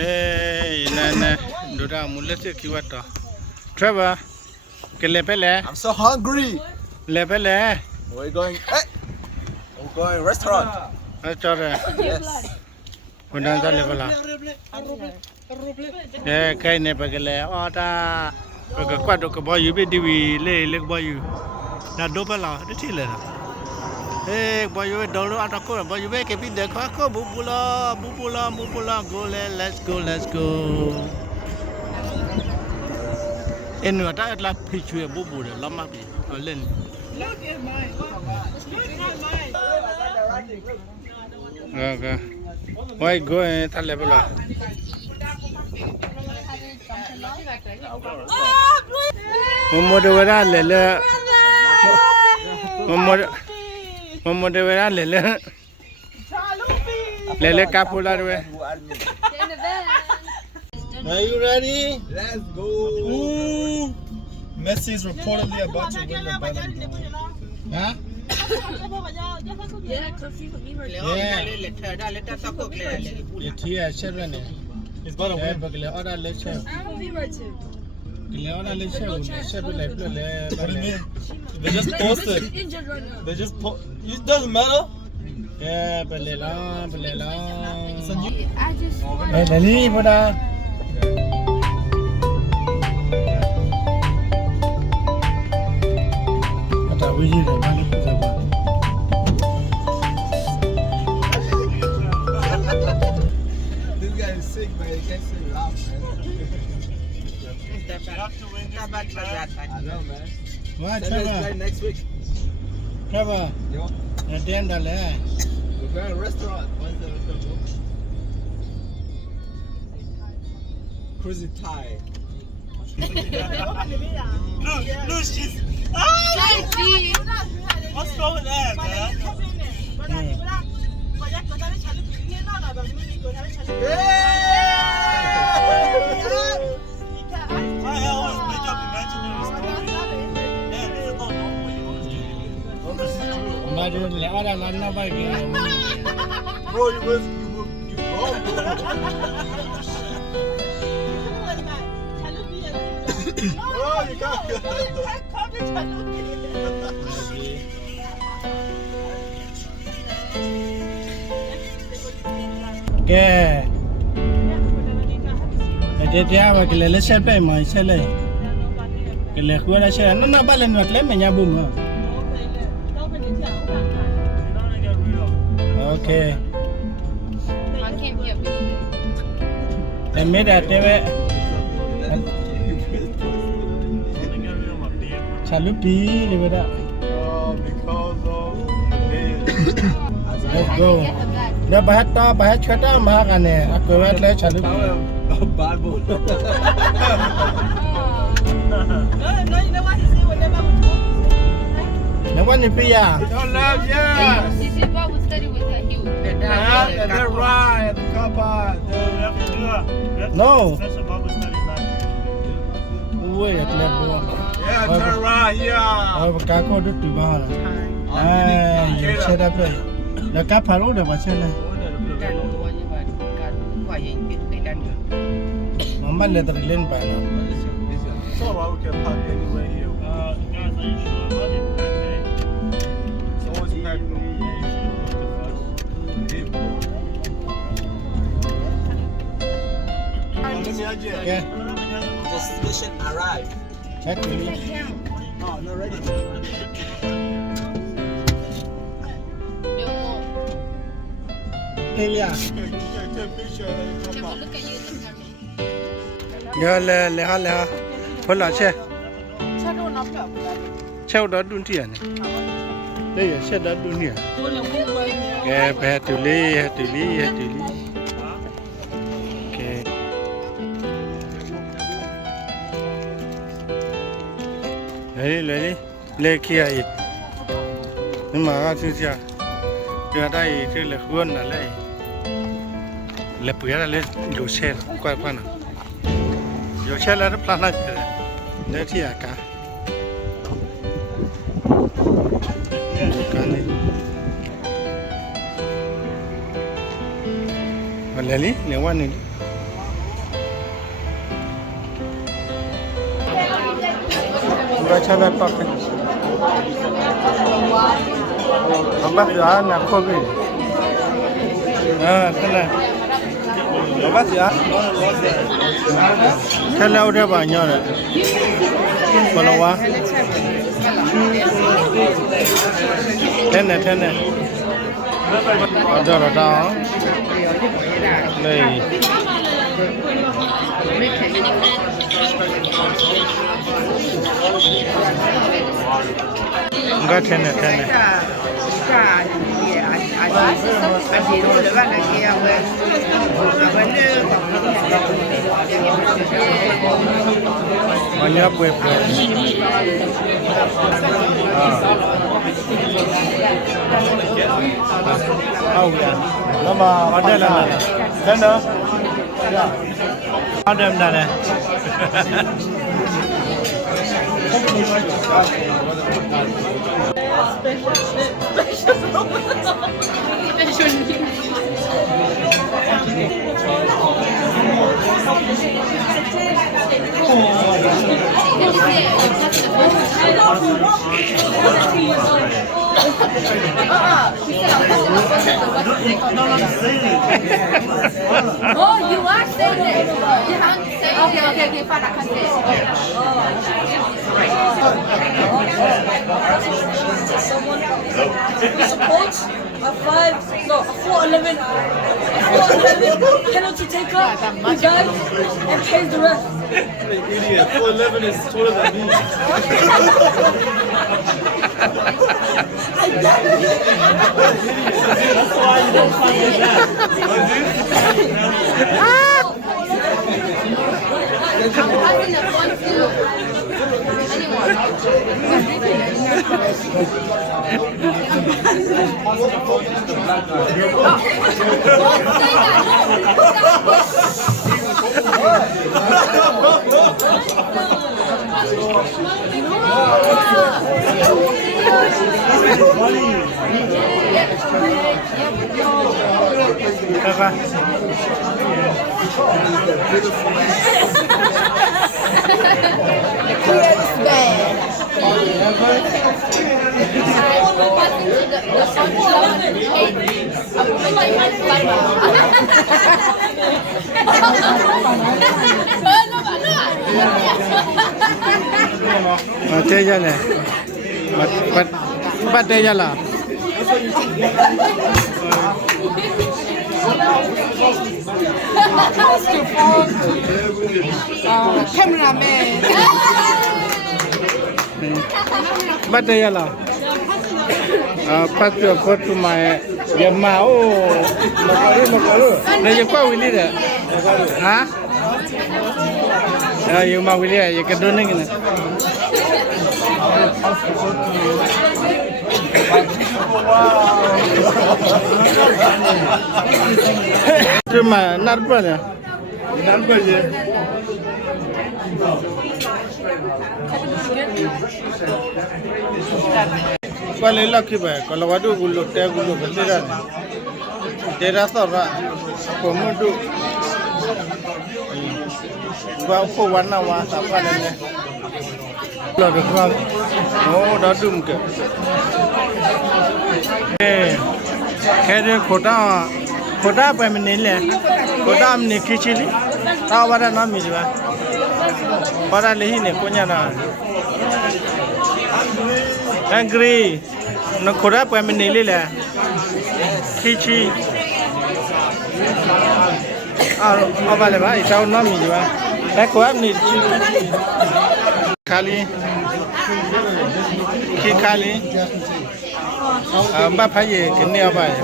Nana, Dora Mulesi Kiwato. Trevor, Kelepele, I'm so hungry. Lepele, Where are you going? Hey, we're going restaurant. that's all right. Yes. When I level. Kaine Pagale, Ota, Quadoka boy, you be divi, lay boy you. Not Dobala, the tiller. Hey, boy, you don't know how to call, but you make a bit the Kako, Bubula, go, let's go. In your diet, like picture a bubu, the lamabi, or len. Look at mine. Okay. Why go and tell level? Momodora Lele. Momodora Lele. Lele Capula. Are you ready? Let's go. Messi is reportedly about to win the Ballon d'Or. Huh? He's about to win. What do you mean? They just posted. It doesn't matter. Yeah, It's a new. Hey, Lali, Buddha. What are we doing? This guy is sick, man. He can't say loud, man. I know, man. What, Send us Trevor? play next week. Trevor, Yo, at the end of the we're going to a restaurant. When's the restaurant? Crazy Thai. Look, she's. What's wrong with that, man? I always make up imaginary stories. Yeah, this is not normal. Oh, this is true. Bro, you wrong, bro, you can't. Okay. Dia apa kita lesel pe mai sele. Kita kuat aja. Nana balen nak lem menyabung. Okay. Temme dah temme. Chalupi lebih. Because of Let's go. Dah bahas cerita makan ni. Aku buat le chalupi. Bible. Nampak ni pia. Don't love ya. She did Bible study with her. He was And then right at the car park. We have to do a No. special Bible study night. Wait, lep buat. Yeah, turn right here. Oh, kakak tu tu bahar. You set up le. Dah kapal udah macam ni. Mama le terlin pada. It's all right, we can park anywhere here. Guys, are you sure? I didn't pack that. It's always packed, bro. Okay. The station arrived. Check dulu. Oh, not ready. Elia. You can take a picture and then come back. look at you in the camera. Ya leha. Pola che. Che dah dunia ni. Đây là xe đã dunia. Cái bé tu li. Okay. Lấy lấy kia ít. Nhưng mà cái thứ gì? Cái đây cái là huân là lấy. Là bữa là lấy đồ xe quay qua nào. Đồ xe là nó plan là để thì à cả. Lali, lewan ni. baca laptop ni. Apa tu? Nak kopi. Kena. Apa sih? Kalau udah banyak dah. Kalau wah. Tena. Ada dah. Lagi. Enggak tena. Banyak kue. Ya. Nama ada lah. Tena. Ada mana? Oh, you are saying it. You haven't said it. Okay, fine, I can say it. Support a 4-11 penalty taker who dives and pays the rest. Idiot. 4'11" is taller than me. That's why you don't find your dad. I'm passing the phone to Teh ni, bat teh lah. Cameraman. Bat teh lah. Pas tu foto mai dia mau. Makalu. Dah je kau Willy dah. Ha? Yang mau Willy ya kedua ni kena. Cuma narpa ya. Narpa je. Kalau lelaki baik, kalau waduh gulu, teh gulu bertiran. Dia rasa pemudu. Bau warna apa ni? Kalau dekat, oh dah dum ke? Kerja kota apa ni le? Kota ni kicili. Tahu ada nama juga. Pada lehi ni punya na. Angry. Nak kota apa ni le? Kici. Apa le ba? Tahu nama juga. Kota ni kali. Kali. Mbak Paye kini apa ya?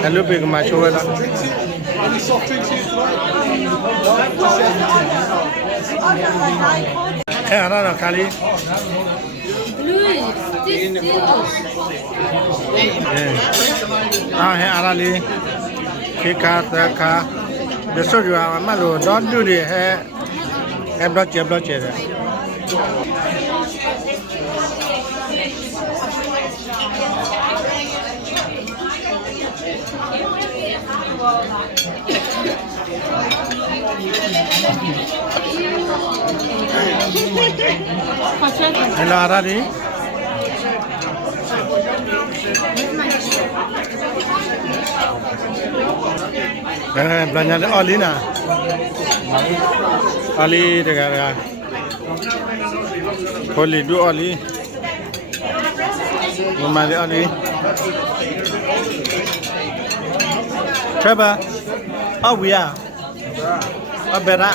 Kalau pergi macam mana? Ada kali. Ada ni. Kita tak. Besok juga malu. Don't do it. Block je. Hello, Arari. Belanja oli na. Oli dekat. Oli dua oli. Memali oli. Trevor. Oh, we are. Oh, better.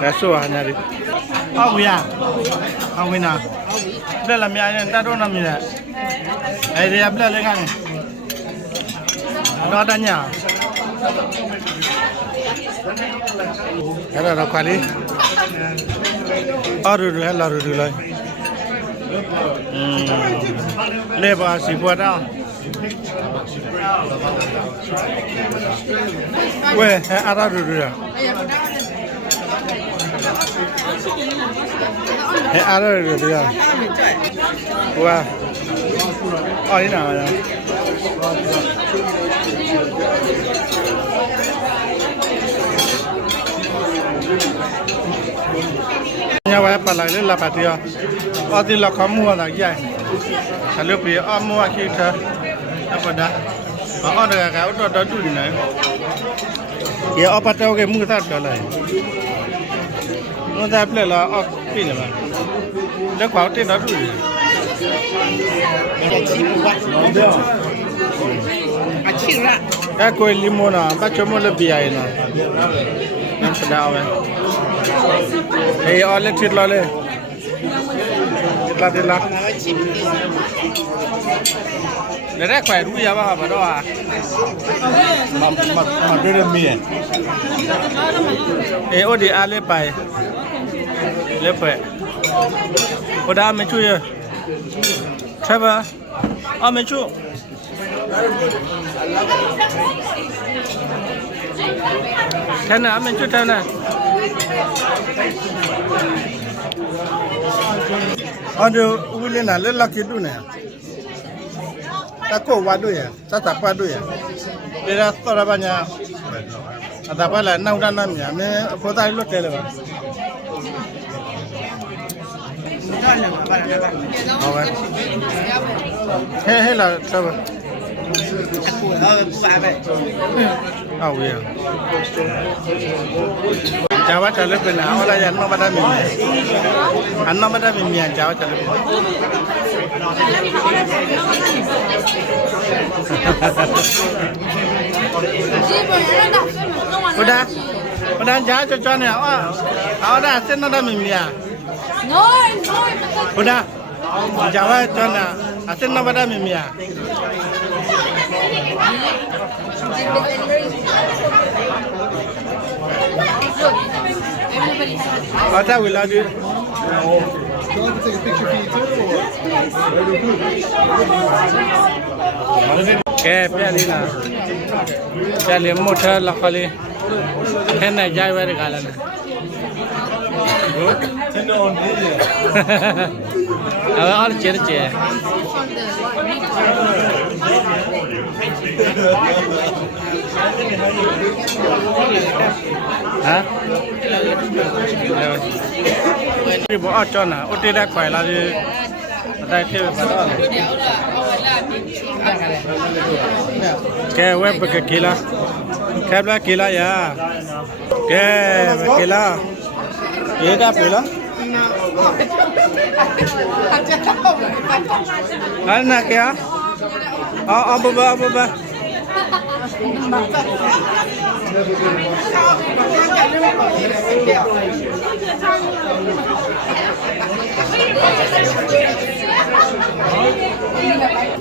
That's so hard. Oh, we are. Oh, we are. Bela mi ayah, tak ada nama dia. Dia bela lagi kan? Ada adanya. Ada kali. Aru lah. Lepas si buat dah. Weh, ada dulu ya. Ada dulu ya. Wah. Oh ini nama. Nyawa apa lagi lepas dia. Oh di kamu lagi. Kalau pergi kamu kita apa dah? Oh dah kau dah dulu ni. Ya apa tahu ke muka tak lah. Muka apa lah? Oh pilih mana? Dah kau tidak dulu. Kau limona, baca mula biaya na. Yang sedap kan? Oleh cerita le. Cerita. Nere kau rui apa doa? Macam ni. Odi ale pai. Lepas. Udah mencu ya. Trevor. Mencu. Tanah mencu tanah. Aduh, boleh nak lelaki tu ni. Tak kau wadu ya, tak apa tu ya. Dia tak banyak. Ada apa lah, nak udah namanya. Me foto itu terlepas. Okay. Hey lah, coba. Oh ya. Jawa cale pernah. Orang yang nama pada mimi. Anak pada mimi yang Jawa cale. Udah Jawa cocoknya. Dah sen ada mimi ya. No. Udah Jawa cocoknya. Asen nama pada mimi ya. Oh, that will do. Okay, piali na. Piali motor lakali. Henna jai wari kalan. Good. All cerce. Hah? Ini buat apa na? Uti dah kau lagi. Ada kau pada. Kau web ke kila? Kau belah kila ya? Kau kila? Ini dah kila? Anak ya? Apa?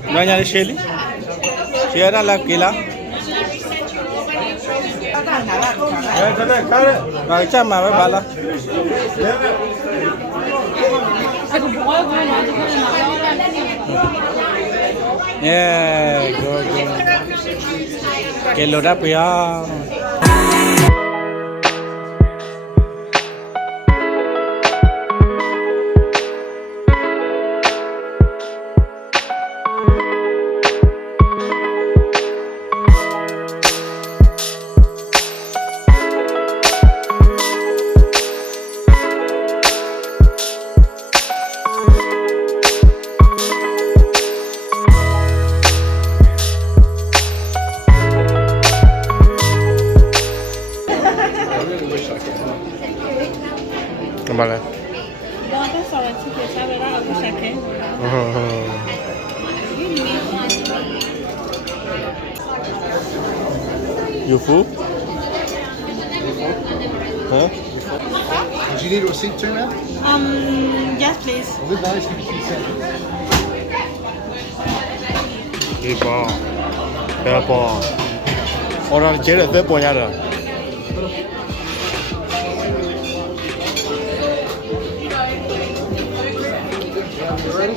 Banyak Shelly. Siapa lah kila? Macam apa bala? Go. Kilo dah puyang. ဘာလဲ Bon, that's all right. Okay, so we're out of second. ယူဖူဟမ် Do you need a receipt too, man? Yes, please. With those, give me 2 seconds. ဒီပေါ်ဘယ်ပေါ်အော်ဒါကျဲတဲ့သက်ပေါ်ရတာ You ready?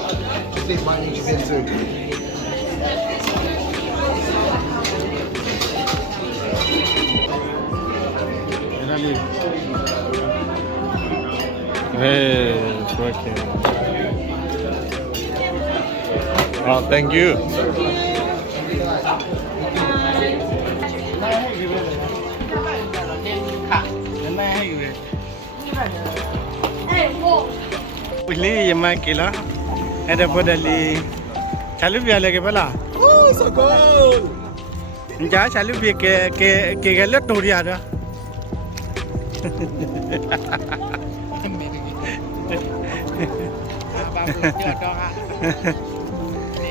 Just need my each bin too. Really? Hey, it's working. Oh, thank you. Really, you might kill her. And the body. Shall we be like a bella? Oh, so cool! Ja, shall we be a little Toriada?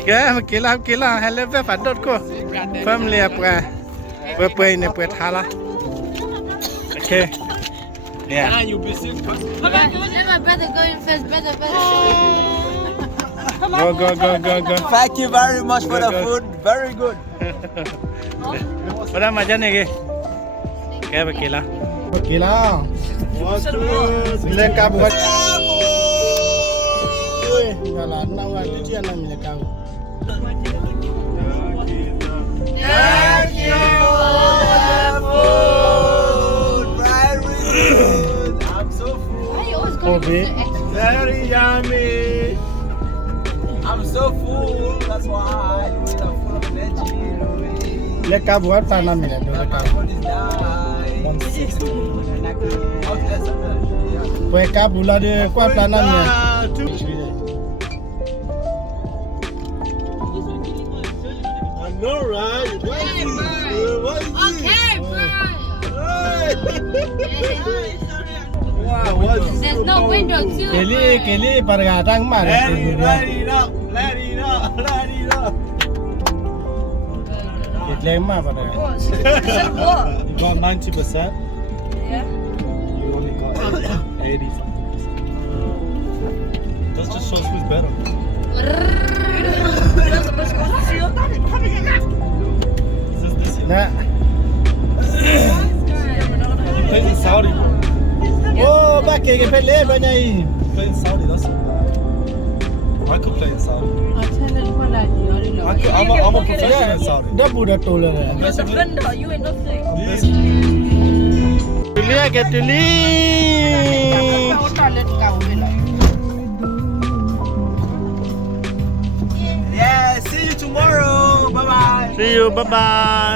Cái mà kỹ là hay là về phản đột cô family apa apa ini buat hala okay yeah And you'll be sick. Let my brother go in first. Brother. go Thank you very much for the food. Very good. pada macam ni ke kayak berkila lengkap buat jalan nawan itu dia nak lengkap. Thank you for the food. Very good. I'm so full. Why you always going Kobe. to extra? Very yummy. I'm so full. That's why we are full of energy. Lengkap buat tanam ni tu My lengkap. food is nice. Oh, that's okay. Lengkap pula dia kuat tanam ni. I know, right? What is this? What is Okay, bro. Wow, what is this? There's no window too. Keli pergatang mana? Let it up. Let it up. Let it up. Lema pada. You got 90%? Yeah. You only got 80 something. That just shows who's better. Is this year? Nak. You played in Saudi, bro. Oh, pakai ke pele banyak ini. You played in Saudi, that's all. I could play in Saudi. I'm a professional in Saudi. Dah budak tola dah. You're a vendor. You ain't nothing. I'm basically Tuli ke tuli. Yeah, see you tomorrow. Bye bye. See you, bye bye.